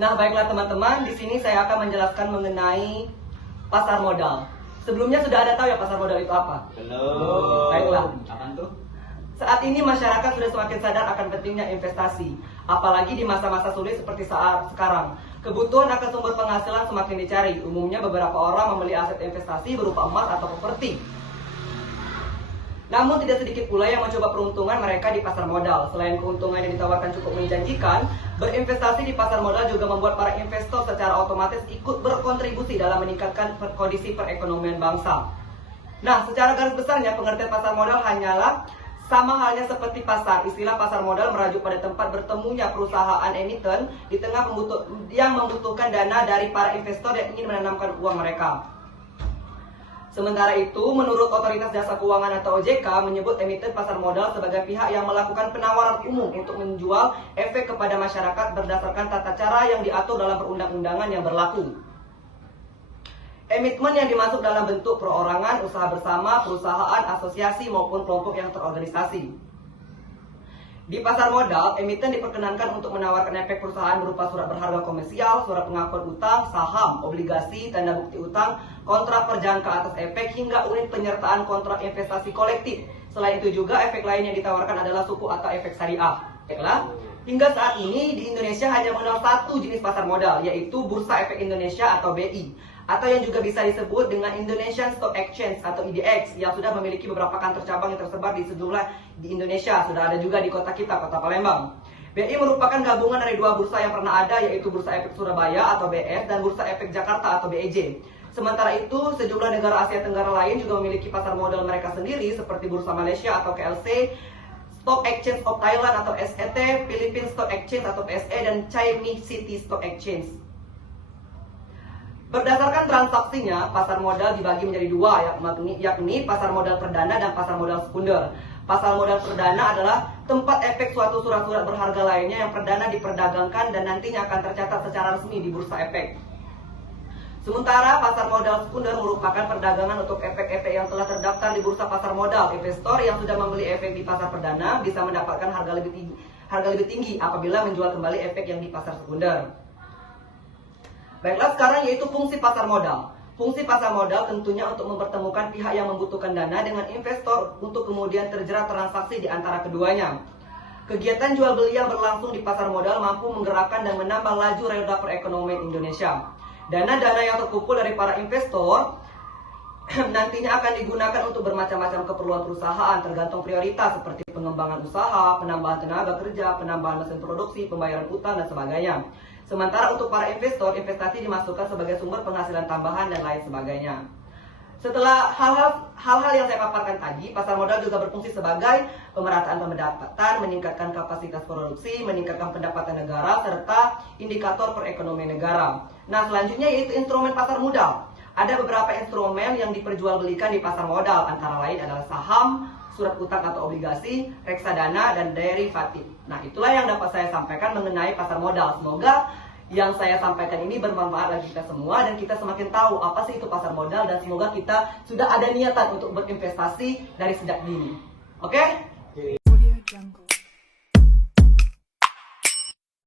Nah, baiklah teman-teman, di sini saya akan menjelaskan mengenai pasar modal. Sebelumnya sudah ada tahu ya pasar modal itu apa? Belum. Baiklah. Apaan tuh? Saat ini masyarakat sudah semakin sadar akan pentingnya investasi, apalagi di masa-masa sulit seperti saat sekarang. Kebutuhan akan sumber penghasilan semakin dicari. Umumnya beberapa orang membeli aset investasi berupa emas atau properti. Namun tidak sedikit pula yang mencoba peruntungan mereka di pasar modal. Selain keuntungan yang ditawarkan cukup menjanjikan, berinvestasi di pasar modal juga membuat para investor secara otomatis ikut berkontribusi dalam meningkatkan kondisi perekonomian bangsa. Nah, secara garis besarnya pengertian pasar modal hanyalah sama halnya seperti pasar. Istilah pasar modal merujuk pada tempat bertemunya perusahaan emiten di tengah yang membutuhkan dana dari para investor yang ingin menanamkan uang mereka. Sementara itu, menurut Otoritas Jasa Keuangan atau OJK menyebut emiten pasar modal sebagai pihak yang melakukan penawaran umum untuk menjual efek kepada masyarakat berdasarkan tata cara yang diatur dalam perundang-undangan yang berlaku. Emiten yang dimaksud dalam bentuk perorangan, usaha bersama, perusahaan, asosiasi maupun kelompok yang terorganisasi. Di pasar modal, emiten diperkenankan untuk menawarkan efek perusahaan berupa surat berharga komersial, surat pengakuan utang, saham, obligasi, tanda bukti utang, kontrak perjangka atas efek, hingga unit penyertaan kontrak investasi kolektif. Selain itu juga efek lain yang ditawarkan adalah suku atau efek syariah. Baiklah, hingga saat ini di Indonesia hanya mengenal satu jenis pasar modal, yaitu Bursa Efek Indonesia atau BI, atau yang juga bisa disebut dengan Indonesian Stock Exchange atau IDX, yang sudah memiliki beberapa kantor cabang yang tersebar di sejumlah di Indonesia. Sudah ada juga di kota kita, kota Palembang. BI merupakan gabungan dari dua bursa yang pernah ada, yaitu Bursa Efek Surabaya atau BS dan Bursa Efek Jakarta atau BEJ. Sementara itu, sejumlah negara Asia Tenggara lain juga memiliki pasar modal mereka sendiri, seperti Bursa Malaysia atau KLC, Stock Exchange of Thailand atau SET, Philippines Stock Exchange atau PSE, dan Chinese City Stock Exchange. Berdasarkan transaksinya, pasar modal dibagi menjadi dua, yakni pasar modal perdana dan pasar modal sekunder. Pasar modal perdana adalah tempat efek suatu surat-surat berharga lainnya yang perdana diperdagangkan dan nantinya akan tercatat secara resmi di bursa efek. Sementara pasar modal sekunder merupakan perdagangan untuk efek-efek yang telah terdaftar di bursa pasar modal. Investor yang sudah membeli efek di pasar perdana bisa mendapatkan harga lebih tinggi apabila menjual kembali efek yang di pasar sekunder. Baiklah, sekarang yaitu fungsi pasar modal. Fungsi pasar modal tentunya untuk mempertemukan pihak yang membutuhkan dana dengan investor untuk kemudian terjerat transaksi di antara keduanya. Kegiatan jual beli yang berlangsung di pasar modal mampu menggerakkan dan menambah laju roda perekonomian Indonesia. Dana-dana yang terkumpul dari para investor nantinya akan digunakan untuk bermacam-macam keperluan perusahaan tergantung prioritas seperti pengembangan usaha, penambahan tenaga kerja, penambahan mesin produksi, pembayaran utang, dan sebagainya. Sementara untuk para investor, investasi dimasukkan sebagai sumber penghasilan tambahan dan lain sebagainya. Setelah hal-hal yang saya paparkan tadi, pasar modal juga berfungsi sebagai pemerataan pendapatan, meningkatkan kapasitas produksi, meningkatkan pendapatan negara, serta indikator perekonomian negara. Nah, selanjutnya yaitu instrumen pasar modal. Ada beberapa instrumen yang diperjualbelikan di pasar modal, antara lain adalah saham, surat utang atau obligasi, reksadana, dan derivatif. Nah, itulah yang dapat saya sampaikan mengenai pasar modal. Semoga yang saya sampaikan ini bermanfaat bagi kita semua dan kita semakin tahu apa sih itu pasar modal, dan semoga kita sudah ada niatan untuk berinvestasi dari sejak dini. Oke?